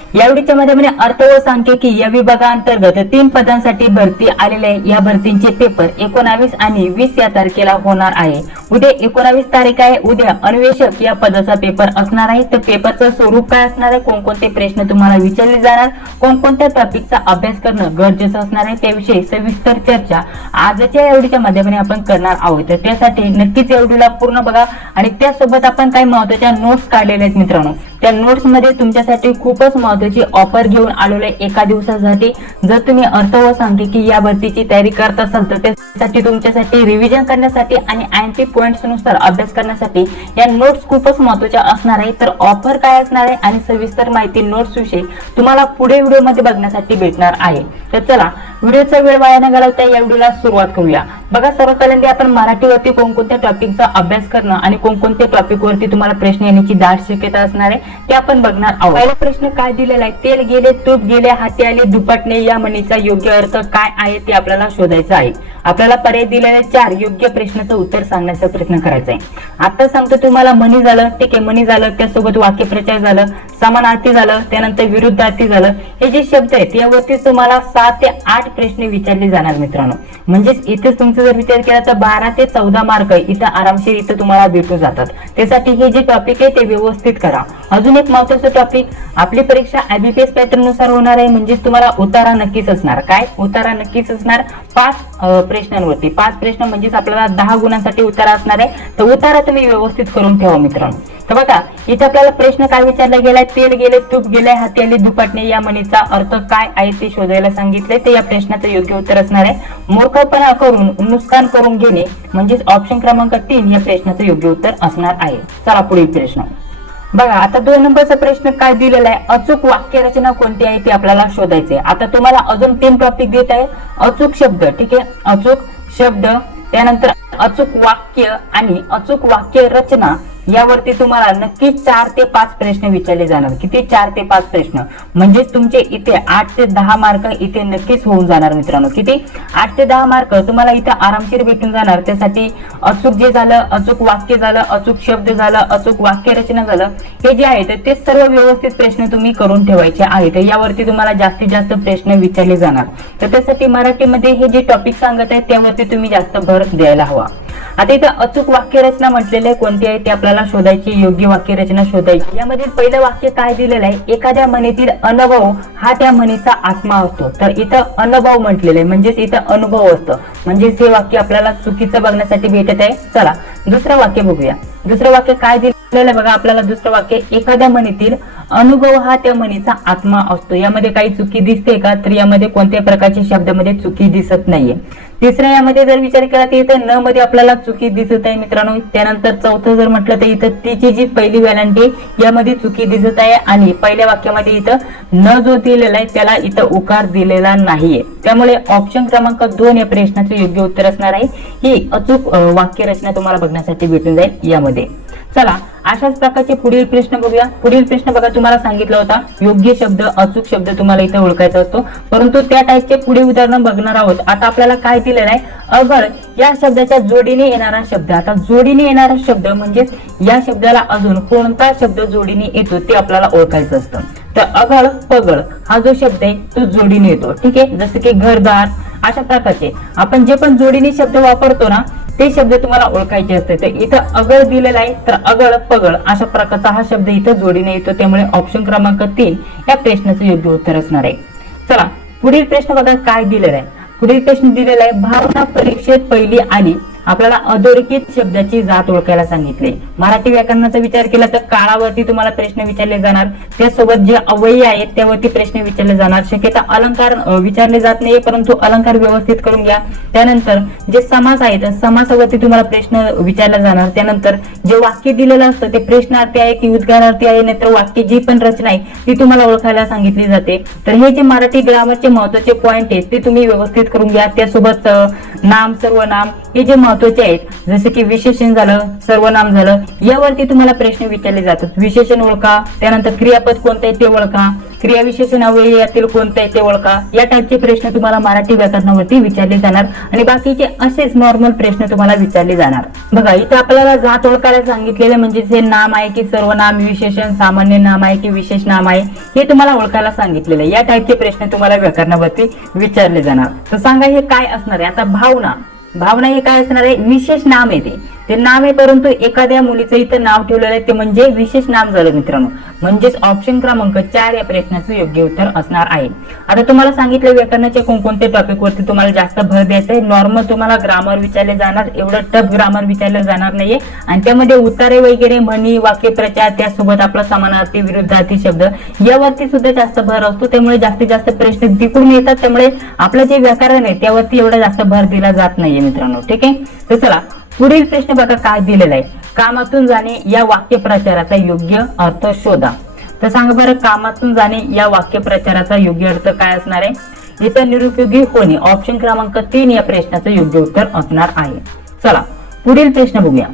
या व्हिडिओच्या माध्यमाने अर्थ व सांख्यिकी या विभागाअंतर्गत 3 पदांसाठी भरती आलेले या भरतींचे पेपर 19 आणि 20 या तारखेला होणार आहे। उद्या 19 तारीख आहे। उद्या अन्वेषक या पदाचा पेपर असणार आहे। तर पेपरचं स्वरूप काय असणार आहे, कोणकोणते प्रश्न तुम्हाला विचारले जाणार, कोणकोणत्या टॉपिकचा अभ्यास करणं गरजेचं असणार आहे, त्याविषयी सविस्तर चर्चा आजच्या या व्हिडिओच्या माध्यमाने आपण करणार आहोत। तर त्यासाठी नक्कीच या व्हिडिओला पूर्ण बघा आणि त्यासोबत आपण काही महत्त्वाच्या नोट्स काढलेल्या आहेत मित्रांनो। त्या नोट्स मध्ये तुमच्यासाठी खूपच महत्त्वाची ऑफर घेऊन आलेलो आहे एका दिवसासाठी। जर तुम्ही अर्थ व सांख्यिकी या भरतीची तयारी करत असाल तर त्यासाठी तुमच्यासाठी रिव्हिजन करण्यासाठी आणि IMP पॉइंट्स नुसार अभ्यास करण्यासाठी या नोट्स खूपच महत्त्वाच्या असणार आहे। तर ऑफर काय असणार आहे आणि सविस्तर माहिती नोट्स विषयी तुम्हाला पुढे व्हिडिओ मध्ये बघण्यासाठी भेटणार आहे। तर चला व्हिडिओचा वेळ वाया न घालवता या व्हिडिओला सुरुवात करूया। बघा, सर्वप्रथम आपण मराठीवरती कोणकोणत्या टॉपिकचा अभ्यास करणं आणि कोणकोणत्या टॉपिक वरती तुम्हाला प्रश्न येण्याची दाट शक्यता असणार आहे ते आपण बघणार आहोत। पहिला प्रश्न काय दिलेला आहे, तेल गेले तूप गेले हाती आले दुपटणे या म्हणीचा योग्य अर्थ काय आहे ते आपल्याला शोधायचं आहे। आपल्याला पर्याय दिलेले 4 योग्य प्रश्नाचं उत्तर सांगण्याचा प्रयत्न करायचा आहे। आता सांगतो तुम्हाला म्हणी झालं, ठीक आहे, म्हणी झालं, त्यासोबत वाक्यप्रचार झालं, समानार्थी झालं, त्यानंतर विरुद्धार्थी झालं। हे जे शब्द आहेत यावरती तुम्हाला 7 ते 8 प्रश्न विचारले जाणार मित्रांनो। म्हणजेच इथे तुमचा जर विचार केला तर 12 ते 14 मार्क इथं आरामशीर इथं तुम्हाला भेटून जातात। त्यासाठी हे जे टॉपिक आहे ते व्यवस्थित करा। अजून एक महत्त्वाचं टॉपिक, आपली परीक्षा IBPS पॅटर्न नुसार होणार आहे। म्हणजेच तुम्हाला उतारा नक्कीच असणार। काय उतारा नक्कीच असणार 5 प्रश्नांवरती 5 प्रश्न म्हणजेच आपल्याला 10 गुणांसाठी उतारा असणार आहे। तर उतारा तुम्ही व्यवस्थित करून ठेवा मित्रांनो। तर बघा इथे आपल्याला प्रश्न काय विचारला गेलाय, तेल गेले तूप गेले हाती आले दुपटणे या म्हणीचा अर्थ काय आहे ते शोधायला सांगितले। ते या प्रश्नाचं योग्य उत्तर असणार आहे। मूर्खपणा करून नुकसान करून घेणे म्हणजेच ऑप्शन क्रमांक 3 या प्रश्नाचं योग्य उत्तर असणार आहे। चला पुढील प्रश्न बघा। आता 2 नंबरचा प्रश्न काय दिलेला आहे, अचूक वाक्यरचना कोणती आहे ते आपल्याला शोधायचे। आता तुम्हाला अजून 3 टॉपिक देत आहे, अचूक शब्द, ठीक आहे, अचूक शब्द, त्यानंतर अचूक वाक्य आणि अचूक वाक्य रचना यावरती तुम्हाला नक्कीच 4 ते 5 प्रश्न विचारले जाणार। किती? 4 ते 5 प्रश्न म्हणजेच तुमचे इथे 8 ते 10 मार्क इथे नक्कीच होऊन जाणार मित्रांनो। किती? 8 ते 10 मार्क तुम्हाला इथे आरामशीर भेटून जाणार। त्यासाठी अचूक जे झालं, अचूक वाक्य झालं, अचूक शब्द झालं, अचूक वाक्य रचना झालं, हे जे आहे ते सर्व व्यवस्थित प्रश्न तुम्ही करून ठेवायचे आहेत। यावरती तुम्हाला जास्तीत जास्त प्रश्न विचारले जाणार। तर त्यासाठी मराठीमध्ये हे जे टॉपिक सांगत आहेत त्यावरती तुम्ही जास्त भर द्यायला हवा। आता इथे अचूक वाक्य रचना म्हटलेले कोणती आहे ते आपल्याला शोधायची, योग्य वाक्य रचना शोधायची। यामध्ये पहिलं वाक्य काय दिलेलं आहे, एखाद्या म्हणीतील अनुभव हा त्या म्हणीचा आत्मा असतो। तर इथं अनुभव म्हटलेलं आहे म्हणजेच इथं अनुभव असतं, म्हणजेच हे वाक्य आपल्याला चुकीचं बघण्यासाठी भेटत आहे। चला दुसरं वाक्य बघूया। दुसरं वाक्य काय दिलेलं आहे बघा, आपल्याला दुसरं वाक्य एखाद्या म्हणीतील अनुभव हा त्या म्हणीचा आत्मा असतो। यामध्ये काही चुकी दिसते का, तर यामध्ये कोणत्याही प्रकारच्या शब्दामध्ये चुकी दिसत नाहीये। तिसऱ्या यामध्ये जर विचार केला तर इथं न मध्ये आपल्याला चुकी दिसत आहे मित्रांनो। त्यानंतर चौथं जर म्हटलं तर इथं तिची जी पहिली व्हॅलंटी यामध्ये चुकी दिसत आहे आणि पहिल्या वाक्यामध्ये इथं न जो दिलेला आहे त्याला इथं उकार दिलेला नाहीये। त्यामुळे ऑप्शन क्रमांक 2 या प्रश्नाचे योग्य उत्तर असणार आहे। ही अचूक वाक्य रचना तुम्हाला बघण्यासाठी भेटून जाईल यामध्ये। चला अशाच प्रकारचे पुढील प्रश्न बघूया। पुढील प्रश्न बघा, तुम्हाला सांगितलं होता योग्य शब्द अचूक शब्द तुम्हाला इथे ओळखायचा असतो, परंतु त्या टाईपचे पुढे उदाहरण बघणार आहोत। आता आपल्याला काय दिलेलं आहे, अगर या शब्दाच्या जोडीने येणारा शब्द। आता जोडीने येणारा शब्द म्हणजेच या शब्दाला अजून कोणता शब्द जोडीने येतो ते आपल्याला ओळखायचं असतं। तर अगळ पगळ हा जो शब्द आहे तो जोडीने येतो, ठीक आहे, जसं की घरदार अशा प्रकारचे आपण जे पण जोडीने शब्द वापरतो ना ते शब्द तुम्हाला ओळखायचे असते। तर इथं अगळ दिलेला आहे, तर अगळ पगळ अशा प्रकारचा हा शब्द इथं जोडीने येतो। त्यामुळे ऑप्शन क्रमांक 3 या प्रश्नाचं योग्य उत्तर असणार आहे। चला पुढील प्रश्न बघा काय दिलेला आहे। पुढील प्रश्न दिलेला आहे, भावना परीक्षेत पहिली आली। आपल्याला अधोरेखित शब्दाची जात ओळखायला सांगितले। मराठी व्याकरणाचा विचार केला तर काळावरती तुम्हाला प्रश्न विचारले जाणार, त्यासोबत जे अवयवी आहेत त्यावरती प्रश्न विचारले जाणार। शक्यता अलंकार विचारले जात नाही, परंतु अलंकार व्यवस्थित करून घ्या। त्यानंतर जे समास आहेत समासावरती तुम्हाला प्रश्न विचारला जाणार। त्यानंतर जे वाक्य दिलेलं असतं ते प्रश्नार्थी आहे की उद्गारार्थी आहे, नाहीतर वाक्य जी पण रचना आहे ती तुम्हाला ओळखायला सांगितली जाते। तर हे जे मराठी ग्रामरचे महत्त्वाचे पॉइंट आहेत ते तुम्ही व्यवस्थित करून घ्या। त्यासोबत नाम सर्वनाम हे जे महत्वाचे आहेत जसे की विशेषण झालं, सर्वनाम झालं, यावरती तुम्हाला प्रश्न विचारले जातात. विशेषण ओळखा, त्यानंतर क्रियापद कोणते आहे ते ओळखा, क्रियाविशेषण अव्यय यातील कोणते आहे ते ओळखा, या टाईपचे प्रश्न तुम्हाला मराठी व्याकरणावरती विचारले जाणार आणि बाकीचे असेच नॉर्मल प्रश्न तुम्हाला विचारले जाणार. बघा इथं आपल्याला जात ओळखायला सांगितलेलं म्हणजे हे नाम आहे की सर्वनाम, विशेषण, सामान्य नाम आहे की विशेष नाम आहे हे तुम्हाला ओळखायला सांगितलेलं. या टाईपचे प्रश्न तुम्हाला व्याकरणावरती विचारले जाणार. तर सांगा हे काय असणार आहे. आता भावना, भावना हे काय असणार आहे, विशेष नाम आहे ते नाम आहे, परंतु एखाद्या मुलीचं इथं नाव ठेवलेलं आहे ते म्हणजे विशेष नाम झालं मित्रांनो. म्हणजेच ऑप्शन क्रमांक 4 या प्रश्नाचं योग्य उत्तर असणार आहे. आता तुम्हाला सांगितलं व्याकरणाच्या कोणकोणत्या टॉपिक वरती तुम्हाला जास्त भर द्यायचा आहे. नॉर्मल तुम्हाला ग्रामर विचारले जाणार, एवढं टफ ग्रामर विचारलं जाणार नाहीये आणि त्यामध्ये उतारे वगैरे, म्हणी, वाक्यप्रचार, त्यासोबत आपला समानार्थी, विरुद्धार्थी शब्द यावरती सुद्धा जास्त भर असतो. त्यामुळे जास्तीत जास्त प्रश्न तिकडून येतात. त्यामुळे आपलं जे व्याकरण आहे त्यावरती एवढा जास्त भर दिला जात नाहीये मित्रांनो. ठीक आहे, तर चला पुढील प्रश्न बघा काय दिलेला आहे. कामातून जाणे या वाक्यप्रचाराचा योग्य अर्थ शोधा. तर सांगा बरं, कामातून जाणे या वाक्यप्रचाराचा योग्य अर्थ काय असणार आहे. इथं निरुपयोगी होणे ऑप्शन क्रमांक 3 या प्रश्नाचं योग्य उत्तर असणार आहे. चला पुढील प्रश्न बघूया.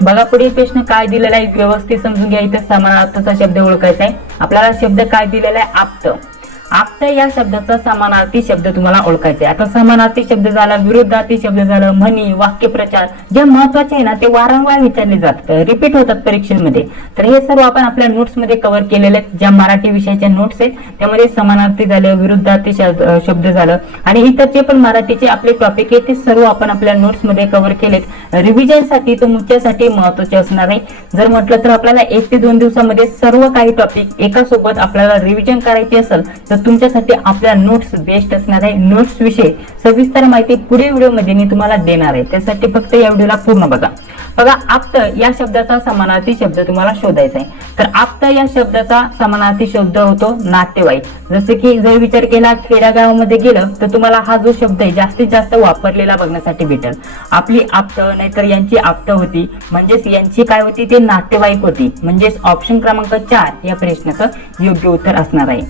बघा पुढील प्रश्न काय दिलेला आहे व्यवस्थित समजून घ्या. इथे समानार्थाचा शब्द ओळखायचा आहे आपल्याला. शब्द काय दिलेला आहे, आप्त. आप्त या शब्दाचा समानार्थी शब्द तुम्हाला ओळखायचा आहे. आता समानार्थी शब्द झाला, विरुद्धार्थी शब्द झालं, म्हणी, वाक्यप्रचार जे महत्वाचे आहे ना ते वारंवार विचारले जातात, रिपीट होतात परीक्षेमध्ये. तर हे सर्व आपण आपल्या नोट्स मध्ये कव्हर केलेले आहेत. ज्या मराठी विषयाच्या नोट्स आहेत त्यामध्ये समानार्थी झालं, विरुद्धार्थी शब्द झालं आणि इतरचे पण मराठीचे आपले टॉपिक आहेत ते सर्व आपण आपल्या नोट्स मध्ये कव्हर केलेत. रिव्हिजन साठी तुमच्यासाठी महत्वाचे असणार आहे. जर म्हटलं तर आपल्याला 1 ते 2 दिवसामध्ये सर्व काही टॉपिक एका सोबत आपल्याला रिव्हिजन करायची असेल तर तुमच्यासाठी आपल्या नोट्स बेस्ट असणार आहे. नोट्स विषयी सविस्तर माहिती पुढील व्हिडिओमध्ये मी तुम्हाला देणार आहे. त्यासाठी फक्त या व्हिडिओला पूर्ण बघा. बघा आप्त या शब्दाचा समानार्थी शब्द तुम्हाला शोधायचा आहे. तर आप्त या शब्दाचा समानार्थी शब्द होतो नातेवाईक. जसे की जर विचार केला खेड्यागावामध्ये गेलं तर तुम्हाला हा जो शब्द आहे जास्तीत जास्त वापरलेला बघण्यासाठी भेटेल. आपली आप्त नाहीतर यांची आप्त होती, म्हणजेच यांची काय होती ते नातेवाईक होती. म्हणजेच ऑप्शन क्रमांक 4 या प्रश्नाचं योग्य उत्तर असणार आहे.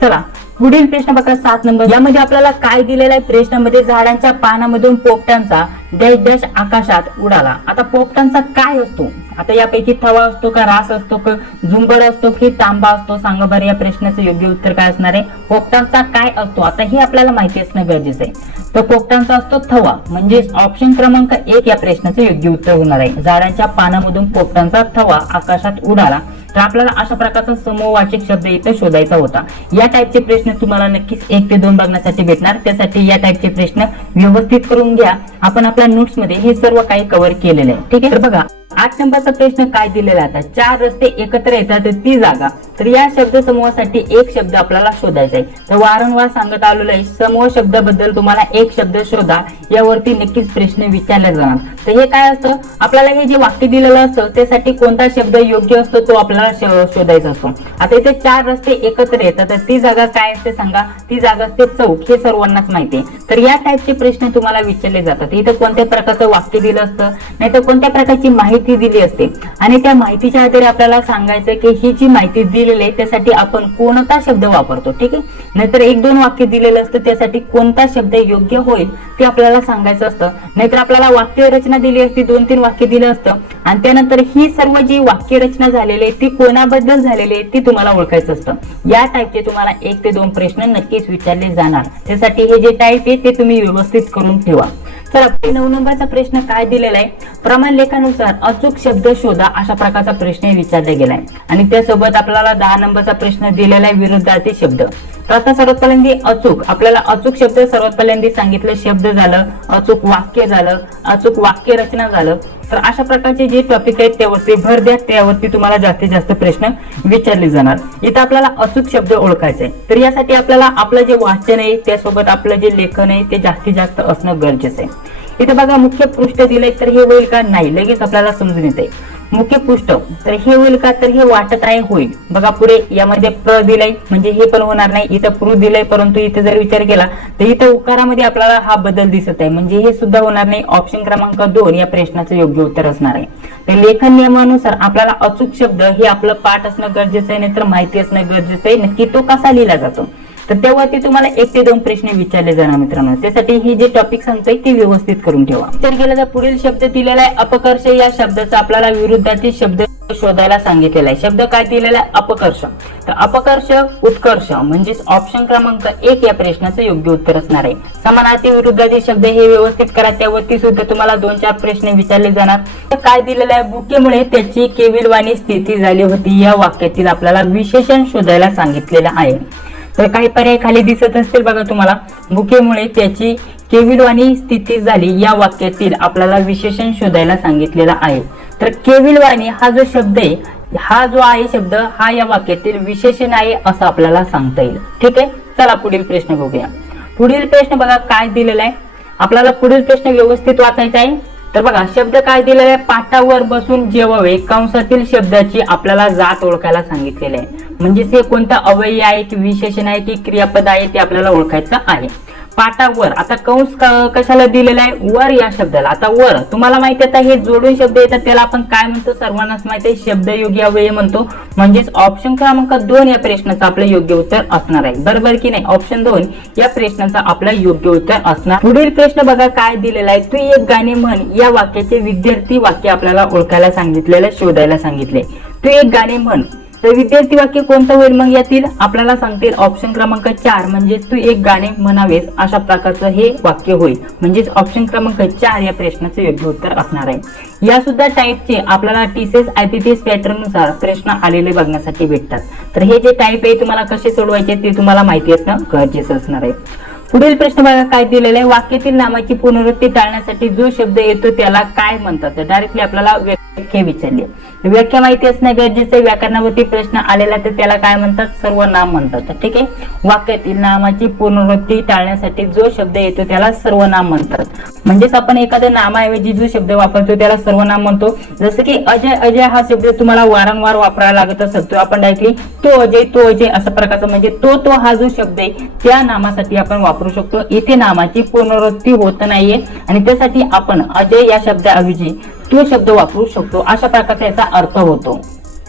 चला पुढील प्रश्न बघा 7 नंबर. यामध्ये आपल्याला काय दिलेला आहे प्रश्नामध्ये, झाडांच्या पानामधून पोपटांचा डॅश डॅश आकाशात उडाला. आता पोपटांचा काय असतो, आता यापैकी थवा असतो का, रास असतो का, झुंबर असतो की तांबा असतो. सांगा बरं या प्रश्नाचं योग्य उत्तर काय असणार आहे. पोपटांचा काय असतो आता हे आपल्याला माहिती असणं गरजेचं आहे. तर पोपटांचा असतो थवा, म्हणजे ऑप्शन क्रमांक 1 या प्रश्नाचं योग्य उत्तर होणार आहे. झाडांच्या पानामधून पोपटांचा थवा आकाशात उडाला. तर आपल्याला अशा प्रकारचा समूहवाचक शब्द इथे शोधायचा होता. या टाईपचे प्रश्न तुम्हाला नक्कीच 1 ते 2 बघण्यासाठी भेटणार. त्यासाठी या टाईपचे प्रश्न व्यवस्थित करून घ्या. आपण आपल्या नोट्स मध्ये हे सर्व काही कव्हर केलेलं आहे. ठीक आहे, तर बघा 8 नंबरचा प्रश्न काय दिलेला आहे. 4 रस्ते एकत्र येतात ती जागा. तर या शब्द समूहासाठी एक शब्द आपल्याला शोधायचा आहे. तर वारंवार सांगत आलेलो आहे समूह शब्दाबद्दल तुम्हाला एक शब्द शोधा. यावरती नक्कीच प्रश्न विचारले जाणार. तर हे काय असतं, आपल्याला हे जे वाक्य दिलेलं असतं त्यासाठी कोणता शब्द योग्य असतो तो आपल्याला शोधायचा असतो. आता इथे 4 रस्ते एकत्र येतात तर ती जागा काय असते सांगा. ती जागा असते चौक. हे सर्वांनाच माहिती आहे. तर या टाईपचे प्रश्न तुम्हाला विचारले जातात. इथं कोणत्या प्रकारचं वाक्य दिलं असतं, नाहीतर कोणत्या प्रकारची माहिती दिली असते आणि त्या माहितीच्या आधारे आपल्याला सांगायचं की ही जी माहिती दिलेली आहे त्यासाठी आपण कोणता शब्द वापरतो. ठीक आहे, नाहीतर 1-2 वाक्य दिलेलं असतं त्यासाठी कोणता शब्द योग्य होईल ते आपल्याला सांगायचं असतं. नाहीतर आपल्याला वाक्य रचना दिली असती, 2-3 वाक्य दिलं असतं आणि त्यानंतर ही सर्व जी वाक्य रचना झालेली आहे ती कोणाबद्दल झालेली आहे ती तुम्हाला ओळखायचं असतं. या टाईपचे तुम्हाला 1 ते 2 प्रश्न नक्कीच विचारले जाणार. त्यासाठी हे जे टाईप आहे ते तुम्ही व्यवस्थित करून ठेवा. तर 9 नंबरचा प्रश्न काय दिलेला आहे, प्रमाण लेखानुसार अचूक शब्द शोधा अशा प्रकारचा प्रश्न विचारला गेलाय आणि त्यासोबत आपल्याला 10 नंबरचा प्रश्न दिलेला आहे विरुद्धार्थी शब्द. तर आता सर्वात पहिल्यांदा अचूक, आपल्याला अचूक शब्द सर्वात पहिल्यांदा सांगितलं शब्द झालं, अचूक वाक्य झालं, अचूक वाक्य रचना झालं. तर अशा प्रकारचे जे टॉपिक आहेत त्यावरती भर द्या. त्यावरती तुम्हाला जास्तीत जास्त प्रश्न विचारले जाणार. इथं आपल्याला अचूक शब्द ओळखायचे आहे. तर यासाठी आपल्याला आपलं जे वाचन आहे त्यासोबत आपलं जे लेखन आहे ते जास्तीत जास्त असणं गरजेचं आहे. इथे बघा मुख्य पृष्ठ दिलंय तर हे होईल का, नाही, लगेच आपल्याला समजून येते. मुख्य पृष्ठ तर हे होईल का, तर हे वाटत आहे होईल. बघा पुढे यामध्ये प्र दिलंय म्हणजे हे पण होणार नाही. इथं प्रू दिलंय परंतु इथे जर विचार केला तर इथं उकारामध्ये आपल्याला हा बदल दिसत आहे म्हणजे हे सुद्धा होणार नाही. ऑप्शन क्रमांक 2 या प्रश्नाचं योग्य उत्तर असणार आहे. तर लेखन नियमानुसार आपल्याला अचूक शब्द हे आपलं पाठ असणं गरजेचं आहे, नाहीतर माहिती असणं गरजेचं आहे. नक्की तो कसा लिहिला जातो तर तेव्हा तुम्हाला 1 ते 2 प्रश्न विचारले जाणार मित्रांनो. त्यासाठी ही जे टॉपिक सांगतोय ते व्यवस्थित करून ठेवा. विचार केला तर पुढील शब्द दिलेला आहे अपकर्ष. या शब्दाचा आपल्याला विरुद्धार्थी शब्द शोधायला सांगितलेला आहे. शब्द काय दिलेला आहे? अपकर्ष. तर अपकर्ष उत्कर्ष म्हणजे ऑप्शन क्रमांक 1 या प्रश्नाचं योग्य उत्तर असणार आहे. समानार्थी विरुद्धार्थी शब्द हे व्यवस्थित करा. त्यावरती सुद्धा तुम्हाला 2-4 प्रश्न विचारले जाणार. तर काय दिलेलं आहे? भुकेमुळे त्याची केविलवाणी स्थिती झाली होती. या वाक्यातील आपल्याला विशेषण शोधायला सांगितलेलं आहे. तर काही पर्याय खाली दिसत असतील बघा तुम्हाला. भुकेमुळे त्याची केविलवाणी स्थिती झाली या वाक्यातील आपल्याला विशेषण शोधायला सांगितलेला आहे. तर केविलवाणी हा जो शब्द आहे, हा जो आहे शब्द हा या वाक्यातील विशेषण आहे असं आपल्याला सांगता येईल. ठीक आहे, चला पुढील प्रश्न बघूया. पुढील प्रश्न बघा काय दिलेला आहे. आपल्याला पुढील प्रश्न व्यवस्थित वाचायचा आहे. तर बघा शब्द काय दिलेला आहे? पाटावर बसून जेवावे. कंसातील शब्दाची आपल्याला जात ओळखायला सांगितलेले आहे. म्हणजे ते कोणता अवयव आहे की विशेषण आहे की क्रियापद आहे ते आपल्याला ओळखायचं आहे. पाटावर, आता कंस कशाला दिलेला आहे? वर या शब्दाला. आता वर तुम्हाला माहिती आहे, आता हे जोडून शब्द येतात त्याला आपण काय म्हणतो? सर्वांनाच माहिती आहे, शब्दयोगी अव्यय म्हणतो. म्हणजेच ऑप्शन क्रमांक 2 या प्रश्नाचं आपलं योग्य उत्तर असणार आहे. बरोबर की नाही? ऑप्शन 2 या प्रश्नाचं आपलं योग्य उत्तर असणार. पुढील प्रश्न बघा काय दिलेला आहे. तू एक गाणे म्हण या वाक्याचे विद्यार्थी वाक्य आपल्याला ओळखायला सांगितलेलं, शोधायला सांगितले. तू एक गाणे म्हण. तर विद्यार्थी वाक्य कोणतं होईल मग यातील? आपल्याला सांगतील ऑप्शन क्रमांक 4 म्हणजेच तू एक गाणे म्हणावेस अशा प्रकारचं हे वाक्य होईल. म्हणजेच ऑप्शन क्रमांक 4 या प्रश्नाचं योग्य उत्तर असणार आहे. या सुद्धा टाईपचे आपल्याला टीसीएस आयपीपीएस पॅटर्न नुसार प्रश्न आलेले बघण्यासाठी भेटतात. तर हे जे टाईप आहे तुम्हाला कसे सोडवायचे ते तुम्हाला माहिती असणं गरजेचं असणार आहे. पुढील प्रश्न बघा काय दिलेला आहे. वाक्यातील नामाची पुनरावृत्ती टाळण्यासाठी जो शब्द येतो त्याला काय म्हणतात? तर डायरेक्टली आपल्याला व्याख्या विचारली. व्याख्या माहिती असणं गरजेचं आहे. व्याकरणावरती प्रश्न आलेला तर त्याला काय म्हणतात? सर्वनाम म्हणतात. ठीक आहे, वाक्यातील नामाची पुनरावृत्ती टाळण्यासाठी जो शब्द येतो त्याला सर्वनाम म्हणतात. म्हणजेच आपण एखाद्या नामाऐवजी जो शब्द वापरतो त्याला सर्वनाम म्हणतो. जसं की अजय, अजय हा शब्द तुम्हाला वारंवार वापरायला लागत असेल तर आपण डायरेक्टली तो अजय अशा प्रकारचा म्हणजे तो हा जो शब्द आहे त्या नामासाठी आपण वापरू शकतो. इथे नामाची पुनरावृत्ती होत नाहीये आणि त्यासाठी आपण अजय या शब्दाऐवजी तो शब्द वापरू शकतो. अशा प्रकारचा याचा अर्थ होतो.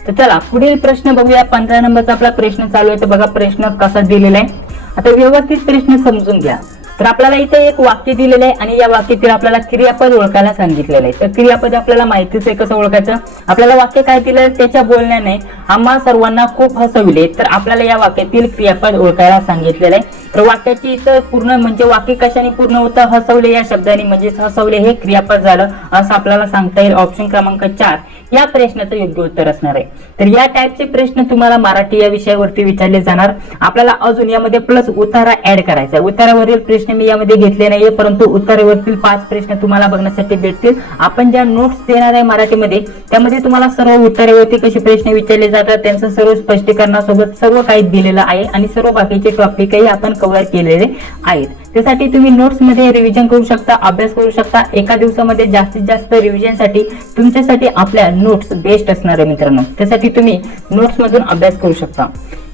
तर चला पुढील प्रश्न बघूया. 15 नंबरचा आपला प्रश्न चालू आहे. तर बघा प्रश्न कसा दिलेला आहे. आता व्यवस्थित प्रश्न समजून घ्या. तर आपल्याला इथे एक वाक्य दिलेलं आहे आणि या वाक्यातील आपल्याला क्रियापद ओळखायला सांगितलेलं आहे. तर क्रियापद आपल्याला माहितीच आहे कसं ओळखायचं. आपल्याला वाक्य काय दिलं? त्याच्या बोलण्याने आम्हा सर्वांना खूप हसविले. तर आपल्याला या वाक्यातील क्रियापद ओळखायला सांगितलेलं आहे. तर वाक्याची इथं पूर्ण म्हणजे वाक्य कशाने पूर्ण होतं? हसवले या शब्दाने. म्हणजेच हसवले हे क्रियापद झालं असं आपल्याला सांगता येईल. ऑप्शन क्रमांक 4 या प्रश्नाचं योग्य उत्तर असणार आहे. तर या टाईपचे प्रश्न तुम्हाला मराठी या विषयावरती विचारले जाणार. आपल्याला अजून यामध्ये प्लस उतारा ऍड करायचा आहे. उतारावरील प्रश्न मी यामध्ये घेतले नाहीये, परंतु उत्तरावरील 5 प्रश्न तुम्हाला बघण्यासाठी भेटतील. आपण ज्या नोट्स देणार आहे मराठीमध्ये त्यामध्ये तुम्हाला सर्व उत्तरावरती कसे प्रश्न विचारले जातात त्यांचं सर्व स्पष्टीकरणासोबत सर्व काही दिलेलं आहे आणि सर्व बाकीचे टॉपिकही आपण कव्हर केलेले आहेत. त्यासाठी तुम्ही नोट्स मध्ये रिव्हिजन करू शकता, अभ्यास करू शकता. एका दिवसामध्ये जास्तीत जास्त रिव्हिजन साठी तुमच्यासाठी आपल्या नोट्स बेस्ट असणार आहे मित्रांनो. त्यासाठी तुम्ही नोट्स मधून अभ्यास करू शकता.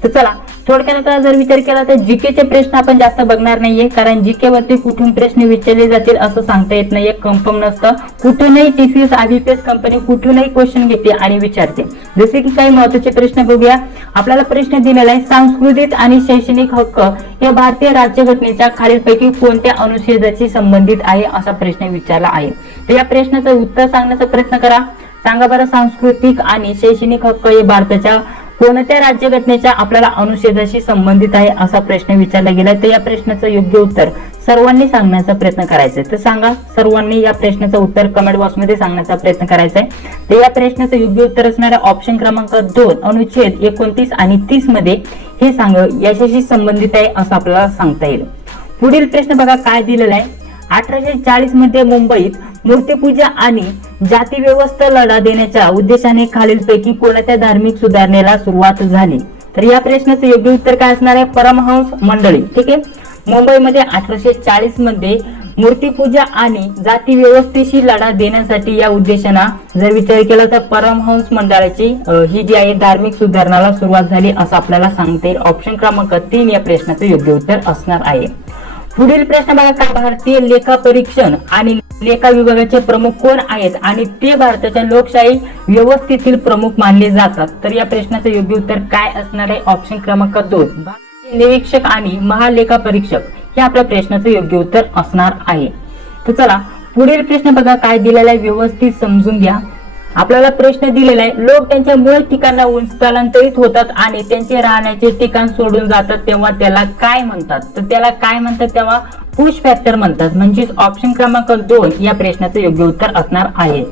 तर चला थोडक्यात जर विचार केला तर जीकेचे प्रश्न आपण जास्त बघणार नाहीये, कारण जीके वरती कुठून प्रश्न विचारले जातील असं सांगता येत नाहीये, कन्फर्म नसतं. कुठूनही टीसीएस आयबीपीएस कंपनी कुठूनही क्वेश्चन घेते आणि विचारते. जसे की काही महत्त्वाचे प्रश्न बघूया. आपल्याला प्रश्न दिलेला आहे सांस्कृतिक आणि शैक्षणिक हक्क या भारतीय राज्यघटनेच्या खालीलपैकी कोणत्या अनुच्छेदाशी संबंधित आहे असा प्रश्न विचारला आहे. तर या प्रश्नाचं उत्तर सांगण्याचा प्रयत्न करा. सांगा बरं, सांस्कृतिक आणि शैक्षणिक हक्क हे भारताच्या कोणत्या राज्यघटनेच्या आपल्याला अनुच्छेदाशी संबंधित आहे असा प्रश्न विचारला गेला. तर या प्रश्नाचं योग्य उत्तर सर्वांनी सांगण्याचा प्रयत्न करायचा आहे. तर सांगा सर्वांनी या प्रश्नाचं उत्तर कमेंट बॉक्स मध्ये सांगण्याचा प्रयत्न करायचा आहे. तर या प्रश्नाचं योग्य उत्तर असणारे ऑप्शन क्रमांक 2 अनुच्छेद 29 आणि 30 मध्ये हे सांग याच्याशी संबंधित आहे असं आपल्याला सांगता येईल. पुढील प्रश्न बघा काय दिलेला आहे. 1840 मध्ये मुंबईत मूर्तिपूजा आणि जाती व्यवस्था लढा देण्याच्या उद्देशाने खालीलपैकी कोणत्या धार्मिक सुधारणेला सुरुवात झाली. तर या प्रश्नाचं योग्य उत्तर काय असणार आहे? परमहंस मंडळी. ठीक आहे, मुंबईमध्ये 1840 मध्ये मूर्तिपूजा आणि जाती व्यवस्थेशी लढा देण्यासाठी या उद्देशाने जर विचार केला तर परमहंस मंडळाची ही जी आहे धार्मिक सुधारणाला सुरुवात झाली असं आपल्याला सांगता येईल. ऑप्शन क्रमांक 3 या प्रश्नाचं योग्य उत्तर असणार आहे. पुढील प्रश्न बघा काय. भारतीय लेखा परीक्षण आणि लेखा विभागाचे प्रमुख कोण आहेत आणि ते भारताच्या लोकशाही व्यवस्थेतील प्रमुख मानले जातात. तर या प्रश्नाचं योग्य उत्तर काय असणार आहे? ऑप्शन क्रमांक 2 भारतीय निरीक्षक आणि महालेखापरीक्षक हे आपल्या प्रश्नाचं योग्य उत्तर असणार आहे. तर चला पुढील प्रश्न बघा काय दिलेला आहे, व्यवस्थित समजून घ्या. आपल्याला प्रश्न दिलेला आहे, लोक त्यांच्या मूळ ठिकाणाहून स्थलांतरित होतात आणि त्यांचे राहण्याचे ठिकाण सोडून जातात तेव्हा त्याला काय म्हणतात? तर त्याला काय म्हणतात तेव्हा पुश फॅक्टर म्हणतात. म्हणजेच ऑप्शन क्रमांक 2 या प्रश्नाचं योग्य उत्तर असणार आहे.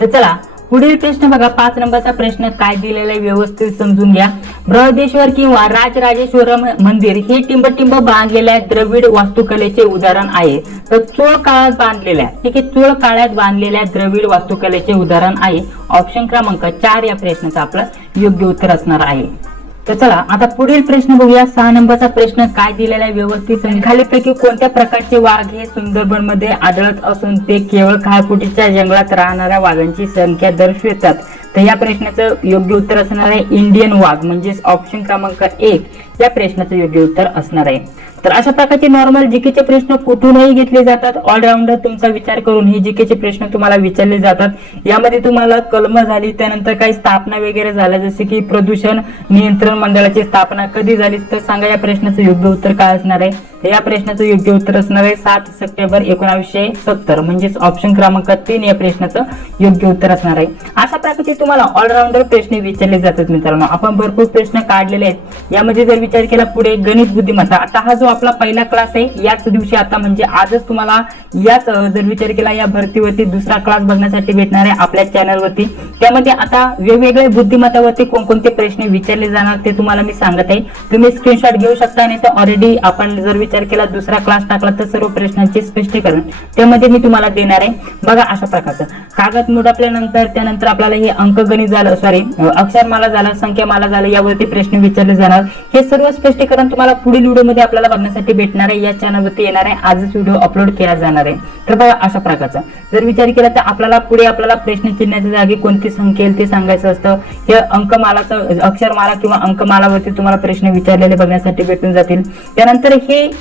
तर चला पुढील प्रश्न बघा 5 नंबरचा प्रश्न काय दिलेला आहे व्यवस्थित समजून घ्या. बृहदेश्वर किंवा राजराजेश्वरम मंदिर हे टिंबटिंब बांधलेल्या द्रविड वास्तुकलेचे उदाहरण आहे. तर चोळ काळात बांधलेल्या, ठीक आहे, चोळ काळात बांधलेल्या द्रविड वास्तुकलेचे उदाहरण आहे. ऑप्शन क्रमांक 4 या प्रश्नाचं आपलं योग्य उत्तर असणार आहे. तर चला आता पुढील प्रश्न बघूया. 6 नंबरचा प्रश्न काय दिलेला आहे व्यवस्थित समजून. खालीलपैकी कोणत्या प्रकारचे वाघ हे सुंदरबन मध्ये आढळत असून ते केवळ खारफुटीच्या जंगलात राहणाऱ्या वाघांची संख्या दर्शवितात? तर या प्रश्नाचं योग्य उत्तर असणार आहे इंडियन वाघ. म्हणजेच ऑप्शन क्रमांक 1 या प्रश्नाचं योग्य उत्तर असणार आहे. तर अशा प्रकारचे नॉर्मल जीकेचे प्रश्न कुठूनही घेतले जातात. ऑलराऊंडर तुमचा विचार करून हे जीकेचे प्रश्न तुम्हाला विचारले जातात. यामध्ये तुम्हाला कलम झाली, त्यानंतर काही स्थापना वगैरे झाल्या, जसे की प्रदूषण नियंत्रण मंडळाची स्थापना कधी झाली, तर सांगा या प्रश्नाचं योग्य उत्तर काय असणार आहे? तर या प्रश्नाचं योग्य उत्तर असणार आहे 7 सप्टेंबर 1970. म्हणजेच ऑप्शन क्रमांक 3 या प्रश्नाचं योग्य उत्तर असणार आहे. अशा प्रकारचे तुम्हाला ऑलराऊंडर प्रश्न विचारले जातात मित्रांनो. आपण भरपूर प्रश्न काढलेले आहेत. यामध्ये जर विचार केला पुढे गणित बुद्धिमत्ता, आता हा जो आपला पहिला क्लास आहे याच दिवशी आता म्हणजे आजच तुम्हाला याच जर विचार केला या भरतीवरती दुसरा क्लास बघण्यासाठी भेटणार आहे आपल्या चॅनलवरती. त्यामध्ये आता वेगवेगळ्या बुद्धिमत्तावरती कोणकोणते प्रश्न विचारले जाणार ते तुम्हाला मी सांगत आहे. तुम्ही स्क्रीनशॉट घेऊ शकता. नाही तर ऑलरेडी आपण जर विचार केला दुसरा क्लास टाकला तर सर्व प्रश्नांचे स्पष्टीकरण त्यामध्ये मी तुम्हाला देणार आहे. बघा अशा प्रकारचं कागद मुडपल्यानंतर त्यानंतर आपल्याला हे अंकगणित झालं, सॉरी अक्षरमाला झालं, संख्यामाला झालं, यावरती प्रश्न विचारले जाणार. हे सर्व स्पष्टीकरण तुम्हाला पुढील व्हिडिओमध्ये आपल्याला बघण्यासाठी भेटणार आहे. या चॅनलवरती येणार आहे. आजच व्हिडिओ अपलोड केला जाणार आहे. तर बघा अशा प्रकारचा जर विचार केला तर आपल्याला पुढे आपल्याला प्रश्न चिन्हाच्या जागी कोणती संख्या येईल ते सांगायचं असतं. हे अंकमालाचं अक्षरमाला किंवा अंकमालावरती तुम्हाला प्रश्न विचारलेले बघण्यासाठी भेटून जातील. त्यानंतर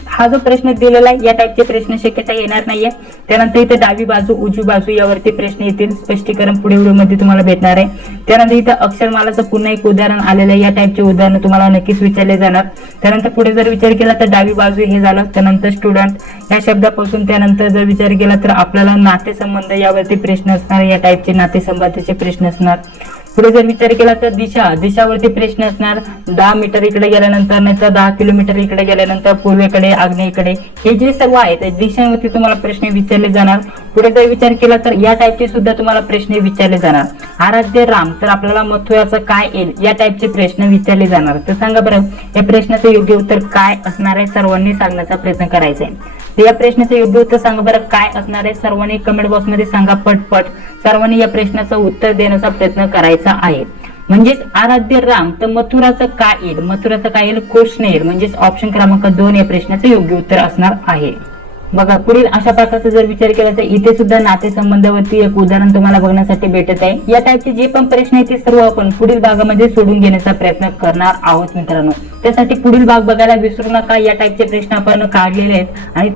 हा जो प्रश्न दिलेला आहे या टाईपचे प्रश्न शक्यता येणार नाहीये. त्यानंतर इथे डावी बाजू उजवी बाजू यावरती प्रश्न येतील. स्पष्टीकरण पुढे व्हिडिओमध्ये तुम्हाला भेटणार आहे. त्यानंतर इथे अक्षरमालाचं पुन्हा एक उदाहरण आलेलं आहे. या टाईपचे उदाहरण तुम्हाला नक्कीच विचारले जाणार. त्यानंतर पुढे जर विचार केला तर डावी बाजू हे झालं. त्यानंतर स्टुडंट या शब्दापासून त्यानंतर जर विचार केला तर आपल्याला नातेसंबंध यावरती प्रश्न असणार. या टाईपचे नातेसंबंधाचे प्रश्न असणार. पुढे जर विचार केला तर दिशावरती प्रश्न असणार. 10 मीटर इकडे गेल्यानंतर नाहीतर 10 किलोमीटर इकडे गेल्यानंतर पूर्वेकडे आग्नेयेकडे हे जे सर्व आहेत दिशांवरती तुम्हाला प्रश्न विचारले जाणार. पुढे जर विचार केला तर या टाईपचे सुद्धा तुम्हाला प्रश्न विचारले जाणार. आराध्य राम तर आपल्याला मथुराचं काय येईल या टाईपचे प्रश्न विचारले जाणार. तर सांगा बरं या प्रश्नाचं योग्य उत्तर काय असणार आहे? सर्वांनी सांगण्याचा प्रयत्न करायचा आहे. तर या प्रश्नाचं योग्य उत्तर सांगा बरं काय असणार आहे? सर्वांनी कमेंट बॉक्स मध्ये सांगा पटपट. सर्वांनी या प्रश्नाचं उत्तर देण्याचा प्रयत्न करायचा आहे. म्हणजेच आराध्य राम तर मथुराचं काय येईल? मथुराचं काय येईल? कृष्ण येईल. म्हणजेच ऑप्शन क्रमांक 2 या प्रश्नाचं योग्य उत्तर असणार आहे. बघा पुढील अशा प्रकारचा जर विचार केला तर इथे सुद्धा नातेसंबंधावरती एक उदाहरण तुम्हाला बघण्यासाठी भेटत आहे. या टाईपचे जे पण प्रश्न आहेत ते सर्व आपण पुढील भागामध्ये सोडून घेण्याचा प्रयत्न करणार आहोत मित्रांनो. त्यासाठी पुढील भाग बघायला विसरू नका. या टाईपचे प्रश्न आपण काढलेले आहेत आणि